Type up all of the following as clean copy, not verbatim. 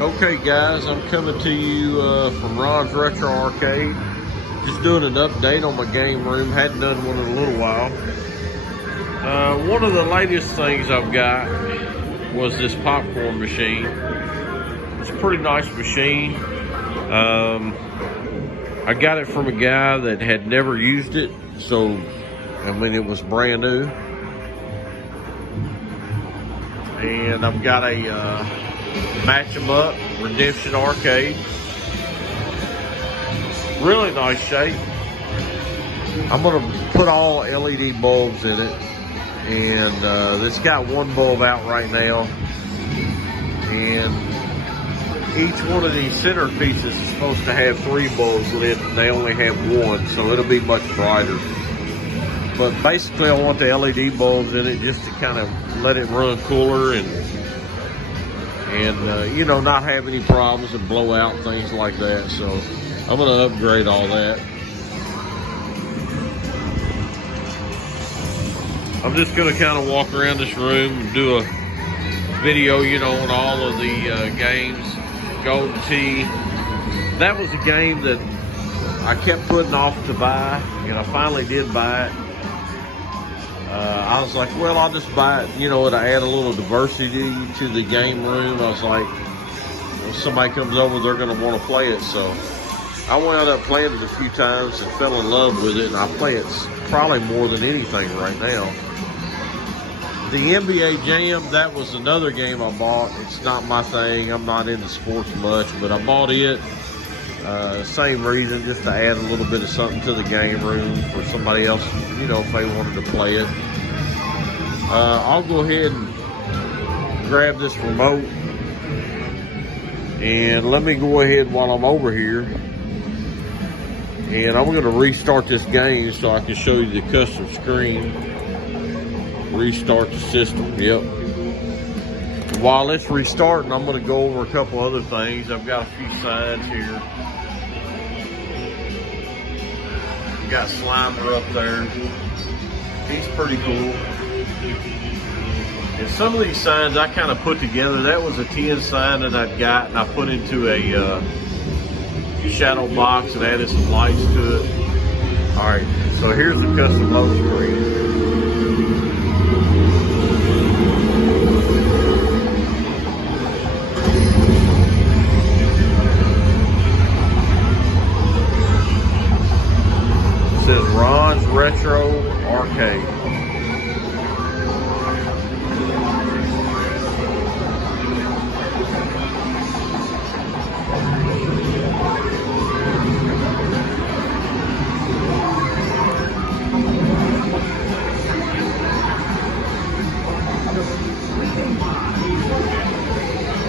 Okay guys, I'm coming to you from Ron's Retro Arcade. Just doing an update on my game room. Hadn't done one in a little while. One of the latest things I've got was this popcorn machine. It's a pretty nice machine. I got it from a guy that had never used it, so I mean it was brand new. And I've got a Match 'em Up Redemption Arcade. Really nice shape. I'm gonna put all LED bulbs in it, and it's got one bulb out right now, and each one of these centerpieces is supposed to have 3 bulbs lit, and they only have 1, so it'll be much brighter. But basically I want the LED bulbs in it just to kind of let it run cooler and you know, not have any problems and blow out, things like that. So I'm gonna upgrade all that. I'm just gonna kind of walk around this room and do a video, you know, on all of the games. Golden Tee, that was a game that I kept putting off to buy, and I finally did buy it. I was like, well, I'll just buy it, you know, to add a little diversity to the game room. I was like, if somebody comes over, they're going to want to play it. So I wound up playing it a few times and fell in love with it, and I play it probably more than anything right now. The NBA Jam, that was another game I bought. It's not my thing. I'm not into sports much, but I bought it. Same reason, just to add a little bit of something to the game room for somebody else, you know, if they wanted to play it. I'll go ahead and grab this remote, and let me go ahead while I'm over here, and I'm going to restart this game so I can show you the custom screen. Restart the system. Yep. While it's restarting, I'm going to go over a couple other things. I've got a few signs here. Got Slimer up there. He's pretty cool. And some of these signs I kind of put together. That was a 10 sign that I'd got, and I put into a shadow box and added some lights to it. All right, so here's the custom load screen. It says Ron's Retro Arcade.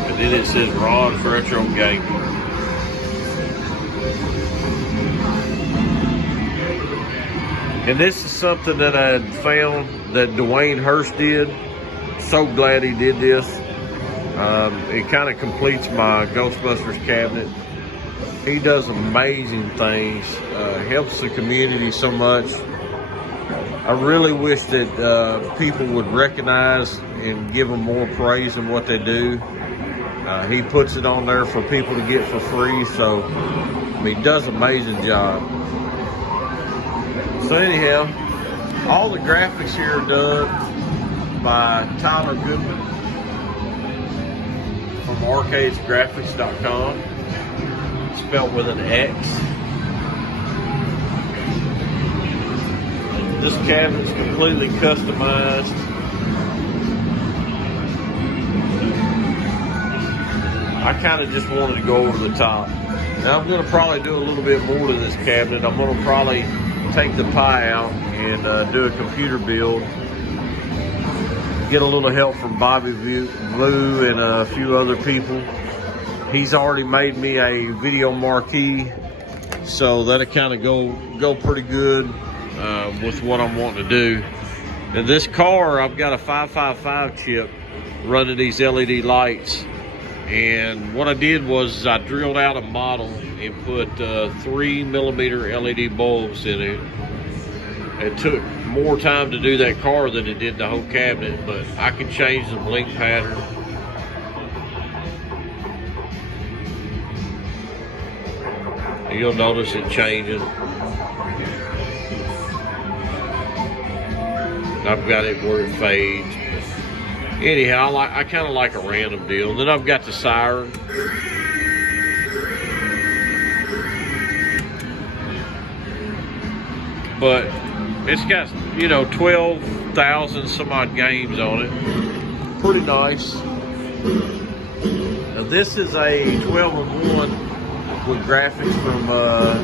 And then it says Ron's Retro Gaming. And this is something that I had found that Dwayne Hurst did. So glad he did this. It kind of completes my Ghostbusters cabinet. He does amazing things, helps the community so much. I really wish that people would recognize and give them more praise in what they do. He puts it on there for people to get for free, so I mean, he does an amazing job. So anyhow, all the graphics here are done by Tyler Goodman from arcadesgraphics.com, spelled with an X. This cabinet's completely customized. I kind of just wanted to go over the top. Now I'm going to probably do a little bit more to this cabinet. I'm going to probably take the Pi out and do a computer build. Get a little help from Bobby Blue and a few other people. He's already made me a video marquee, so that'll kind of go pretty good with what I'm wanting to do. In this car, I've got a 555 chip running these LED lights. And what I did was I drilled out a model and put 3mm LED bulbs in it. It took more time to do that car than it did the whole cabinet, but I can change the blink pattern. You'll notice it changing. I've got it where it fades. Anyhow, I kind of like a random deal. Then I've got the siren. But it's got, 12,000 some odd games on it. Pretty nice. Now this is a 12-in-1 with graphics from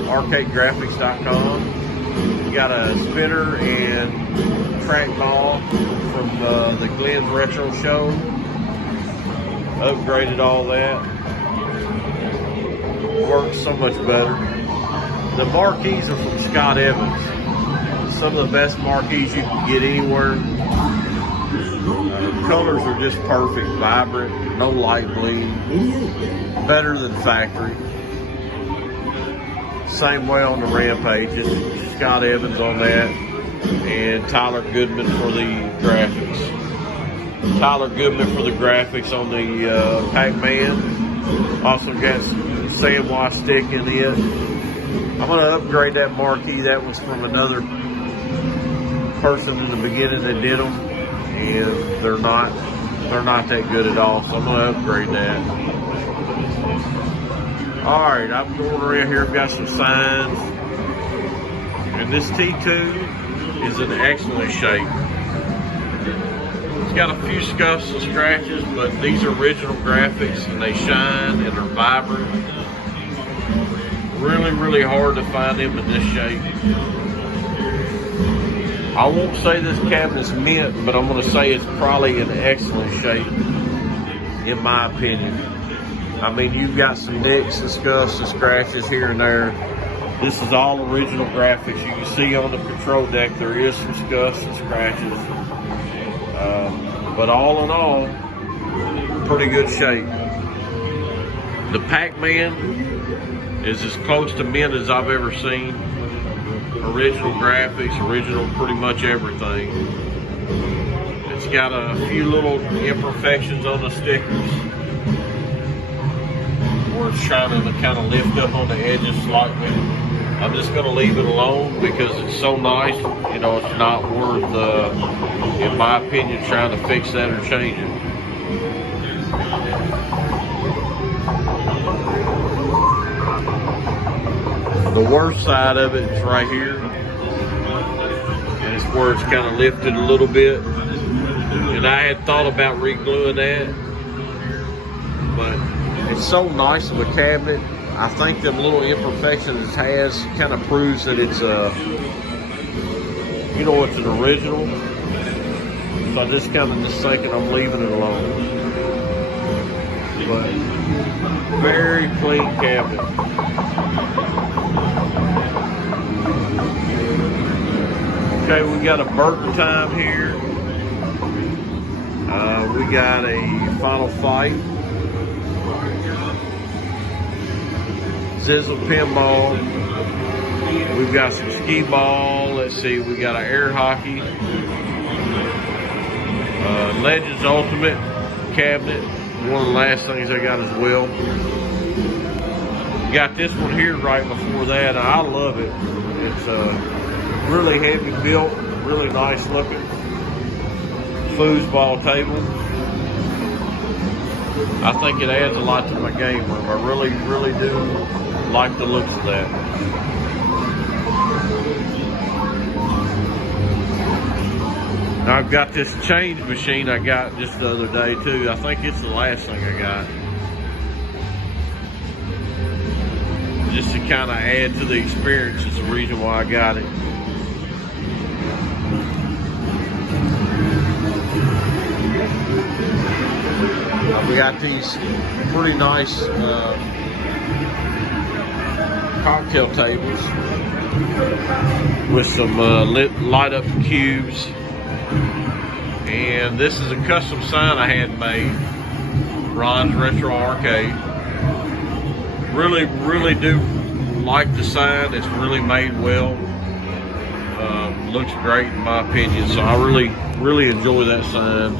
arcadegraphics.com. You got a spinner and trackball from the Glenn's Retro Show. Upgraded all that. Works so much better. The marquees are from Scott Evans. Some of the best marquees you can get anywhere. Colors are just perfect, vibrant, no light bleed. Better than factory. Same way on the Rampage, it's Scott Evans on that, and Tyler Goodman for the graphics. Tyler Goodman for the graphics on the Pac-Man. Also got sand wash stick in it. I'm going to upgrade that marquee. That was from another person in the beginning that did them, and they're not that good at all. So I'm going to upgrade that. All right, I'm going around here. I've got some signs, and this T2 is in excellent shape. It's got a few scuffs and scratches, but these are original graphics, and they shine and they're vibrant. Really, really hard to find them in this shape. I won't say this cabinet's mint, but I'm going to say it's probably in excellent shape, in my opinion. I mean, you've got some nicks and scuffs and scratches here and there. This is all original graphics. You can see on the control deck there is some scuffs and scratches. But all in all, pretty good shape. The Pac-Man is as close to mint as I've ever seen. Original graphics, original pretty much everything. It's got a few little imperfections on the stickers. Where it's trying to kind of lift up on the edges slightly. I'm just going to leave it alone because it's so nice. It's not worth, in my opinion, trying to fix that or change it. The worst side of it is right here. And it's where it's kind of lifted a little bit. And I had thought about re-gluing that. But it's so nice of a cabinet. I think them little imperfections it has kind of proves that it's it's an original. So I just kind of thinking I'm leaving it alone. But very clean cabinet. Okay, we got a Burton Time here. We got a Final Fight. Zizzle Pinball. We've got some skee ball. Let's see, we got an air hockey. Legends Ultimate cabinet. One of the last things I got as well. Got this one here right before that. I love it. It's really heavy built, really nice looking. Foosball table. I think it adds a lot to my game room. I really, really do like the looks of that. Now I've got this change machine I got just the other day too. I think it's the last thing I got. Just to kind of add to the experience is the reason why I got it. We got these pretty nice cocktail tables with some light up cubes. And this is a custom sign I had made. Ron's Retro Arcade. Really, really do like the sign. It's really made well. Looks great in my opinion. So I really, really enjoy that sign.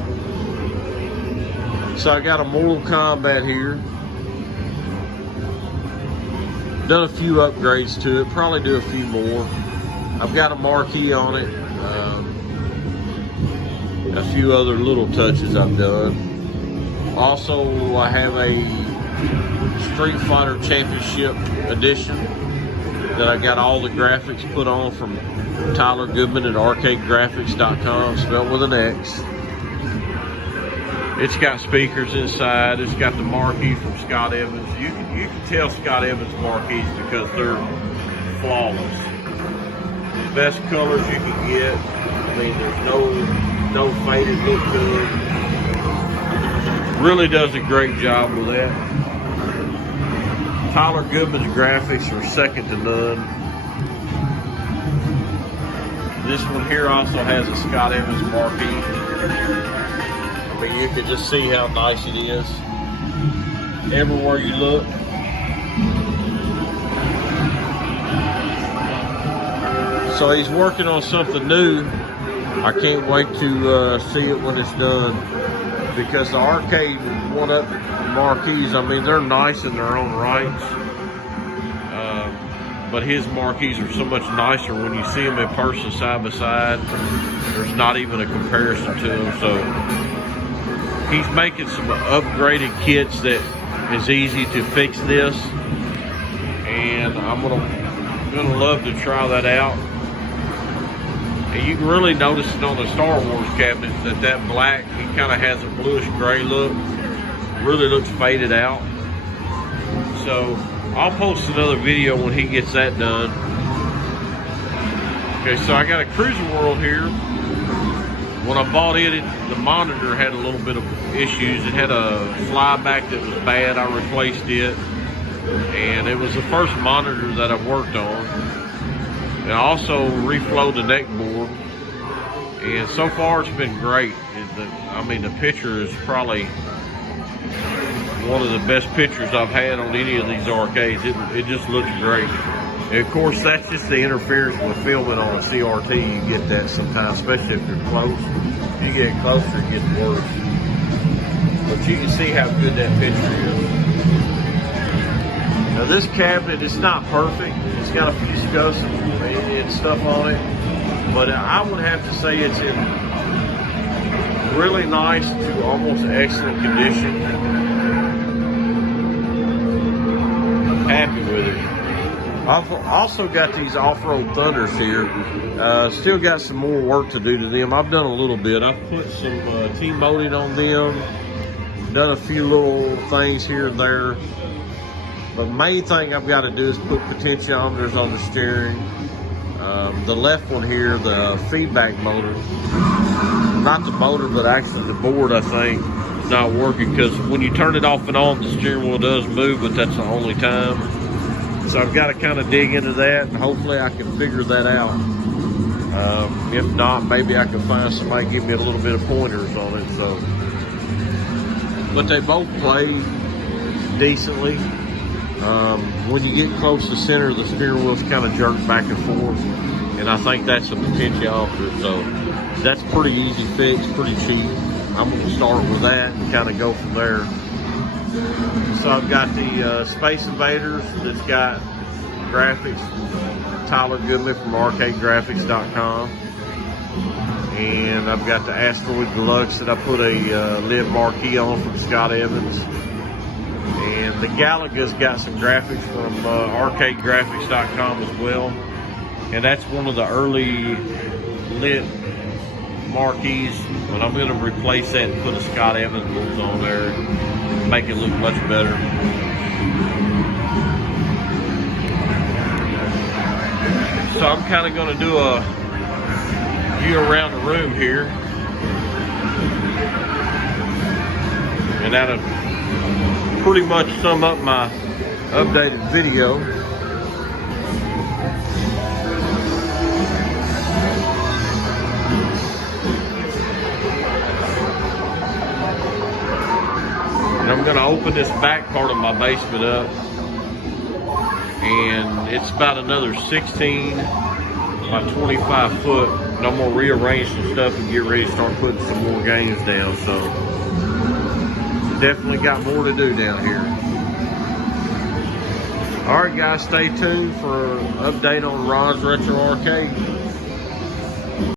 So I got a Mortal Kombat here. Done a few upgrades to it, probably do a few more. I've got a marquee on it. A few other little touches I've done. Also, I have a Street Fighter Championship edition that I got all the graphics put on from Tyler Goodman at arcadegraphics.com, spelled with an X. It's got speakers inside. It's got the marquee from Scott Evans. You can tell Scott Evans marquees because they're flawless. The best colors you can get. I mean, there's no faded look to it. Really does a great job with that. Tyler Goodman's graphics are second to none. This one here also has a Scott Evans marquee. I mean, you can just see how nice it is everywhere you look. So he's working on something new. I can't wait to see it when it's done, because the arcade one-up marquees, I mean, they're nice in their own rights, but his marquees are so much nicer when you see them in person side by side. There's not even a comparison to them. So he's making some upgraded kits that is easy to fix this, and I'm gonna love to try that out. And you can really notice it on the Star Wars cabinet that black, he kind of has a bluish gray look. Really looks faded out. So I'll post another video when he gets that done. Okay, so I got a Cruiser World here. When I bought it, the monitor had a little bit of issues. It had a flyback that was bad. I replaced it, and it was the first monitor that I worked on. And I also reflowed the neck board, and so far it's been great. I mean, the picture is probably one of the best pictures I've had on any of these arcades. It just looks great. And of course, that's just the interference with filming on a CRT. You get that sometimes, especially if you're close. If you get closer, it gets worse. But you can see how good that picture is. Now this cabinet, it's not perfect. It's got a few scuffs and stuff on it, but I would have to say it's in really nice to almost excellent condition. Happy with it. I've also got these Off-Road Thunders here. Still got some more work to do to them. I've done a little bit. I've put some T-molding on them, done a few little things here and there. But main thing I've got to do is put potentiometers on the steering. The left one here, the feedback motor, not the motor, but actually the board, I think, is not working, because when you turn it off and on, the steering wheel does move, but that's the only time. So I've got to kind of dig into that, and hopefully I can figure that out. If not, maybe I can find somebody to give me a little bit of pointers on it. So, but they both play decently. When you get close to center, the steering wheel's kind of jerked back and forth, and I think that's a potentiometer. So that's pretty easy fix, pretty cheap. I'm going to start with that and kind of go from there. So I've got the Space Invaders that's got graphics from Tyler Goodman from arcadegraphics.com. And I've got the Asteroid Deluxe that I put a lid marquee on from Scott Evans. And the Galaga's got some graphics from arcadegraphics.com as well. And that's one of the early lit marquees. But I'm going to replace that and put a Scott Evans ones on there and make it look much better. So I'm kind of going to do a view around the room here. And that'll pretty much sum up my updated video. And I'm going to open this back part of my basement up, and it's about another 16 by 25 foot. And I'm going to rearrange some stuff and get ready to start putting some more games down. So definitely got more to do down here. All right, guys. guys stay tuned for an update on Ron's Retro Arcade.